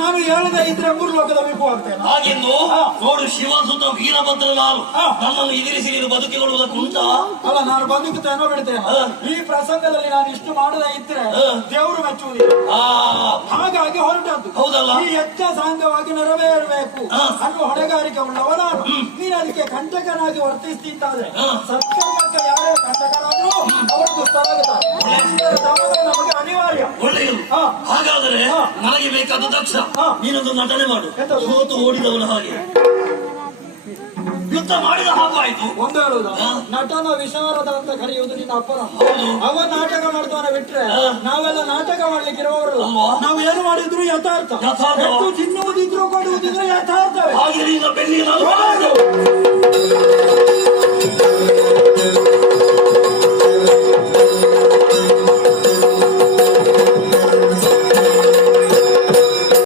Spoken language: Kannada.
ನಾನು ಹೇಳದೆ ಇದ್ರೆ ಮೂರು ಲೋಕದ ವಿಭು ಆಗ್ತೇನೆ. ಹಾಗೆಂದು ನೋಡು, ಶಿವಸುತ ವೀರಭದ್ರ ನಾನು ನನ್ನನ್ನು ಎದುರಿಸಿ ನೀನು ಬದುಕಿಕೊಳ್ಳುವುದಕ್ಕುಂಟ? ಅಲ್ಲ, ನಾನು ಬದುಕುತ್ತೇನೋ ಬಿಡ್ತೇನೆ. ಈ ಪ್ರಸಂಗದಲ್ಲಿ ನಾನು ಇಷ್ಟು ಮಾಡದೆ ಇದ್ರೆ ದೇವರು ಮೆಚ್ಚುವುದಿಲ್ಲ. ಹಾಗಾಗಿ ಹೊರಟದ್ದು. ಹೌದಲ್ಲ? ಈ ಹೆಚ್ಚ ಸಾಂಗವಾಗಿ ನೆರವೇರಬೇಕು ಅನ್ನುವ ಹೊಣೆಗಾರಿಕೆ ಉಳ್ಳವ ನಾನು. ನೀನು ಅದಕ್ಕೆ ಕಂಟಕನಾಗಿ ವರ್ತಿಸ್ತಿದ್ದಾದ್ರೆ ಸತ್ಕರ್ಮಕ್ಕೆ ಯಾರೇ ಕಂಟಕರಾದ್ರೂ ಅವರದ್ದು ಸ್ಥಳಗತ ನಮಗೆ ಅನಿವಾರ್ಯ. ಒಳ್ಳೆಯದು. ಹಾಗಾದರೆ ನನಗೆ ಬೇಕಾದ ದಕ್ಷ ನೀನೊಂದು ನಟನೆ ಮಾಡು. ಸೋತು ಓಡಿದವನ ಹಾಗೆ ಯುದ್ಧ ಮಾಡಿದ ಹಾಗಾಯ್ತು. ಒಂದು ಹೇಳುದ, ನಟನ ವಿಶಾರದ ಅಂತ ಕರೆಯುವುದು ನಿನ್ನ ಅಪ್ಪನ. ಅವ ನಾಟಕ ಮಾಡ್ತಾನೆ ಬಿಟ್ರೆ ನಾವೆಲ್ಲ ನಾಟಕ ಮಾಡ್ಲಿಕ್ಕೆ ಇರುವವರು. ನಾವು ಏನು ಮಾಡಿದ್ರು ಯಥಾರ್ಥ. ತಿನ್ನುವುದಿದ್ರು ಕೊಡುವುದಿದ್ರು ಯಥಾರ್ಥವೇ. ಹಾಗೆ ಬೆಳ್ಳಿ